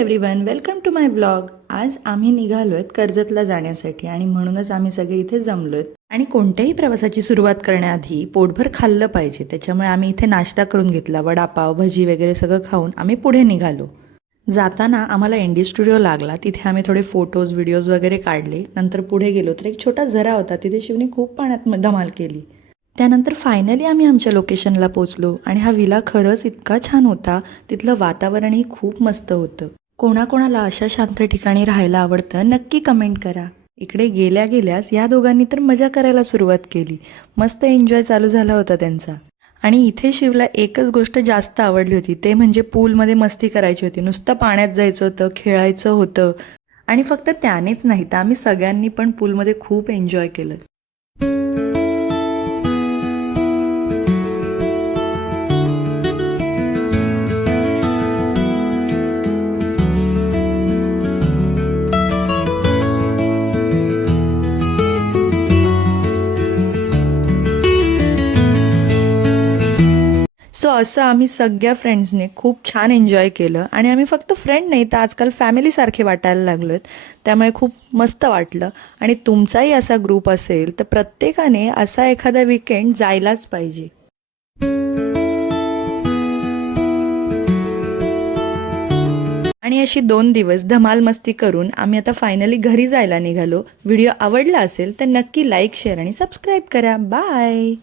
Everyone, welcome to my blog. आज आम्ही निघालोय कर्जतला जाण्यासाठी आणि म्हणूनच आम्ही सगळे इथे जमलोय. आणि कोणत्याही प्रवासाची सुरुवात करण्याआधी पोटभर खाल्लं पाहिजे, त्याच्यामुळे आम्ही इथे नाश्ता करून घेतला. वडापाव, भजी वगैरे सगळं खाऊन आम्ही पुढे निघालो. जाताना आम्हाला एनडी स्टुडिओ लागला. तिथे आम्ही थोडे फोटोज व्हिडिओज वगैरे काढले. नंतर पुढे गेलो तर एक छोटा झरा होता, तिथे शिवने खूप पाण्यात धमाल केली. त्यानंतर फायनली आम्ही आमच्या लोकेशनला पोचलो आणि हा विला खरंच इतका छान होता. तिथलं वातावरणही खूप मस्त होतं. कोणाकोणाला अशा शांत ठिकाणी राहायला आवडतं नक्की कमेंट करा. इकडे गेल्या गेल्यास या दोघांनी तर मजा करायला सुरुवात केली. मस्त एन्जॉय चालू झाला होता त्यांचा. आणि इथे शिवला एकच गोष्ट जास्त आवडली होती, ते म्हणजे पूलमध्ये मस्ती करायची होती. नुसतं पाण्यात जायचं होतं, खेळायचं होतं. आणि फक्त त्यानेच नाही तर आम्ही सगळ्यांनी पण पूलमध्ये खूप एन्जॉय केलं. सो असं आम्ही सगळ्या फ्रेंड्सने खूप छान एन्जॉय केलं आणि आम्ही फक्त फ्रेंड नाही तर आजकाल फॅमिलीसारखे वाटायला लागलो आहेत. त्यामुळे खूप मस्त वाटलं. आणि तुमचाही असा ग्रुप असेल तर प्रत्येकाने असा एखादा वीकेंड जायलाच पाहिजे. आणि अशी 2 दिवस धमाल मस्ती करून आम्ही आता फायनली घरी जायला निघालो. व्हिडिओ आवडला असेल तर नक्की लाईक, शेअर आणि सबस्क्राईब करा. बाय.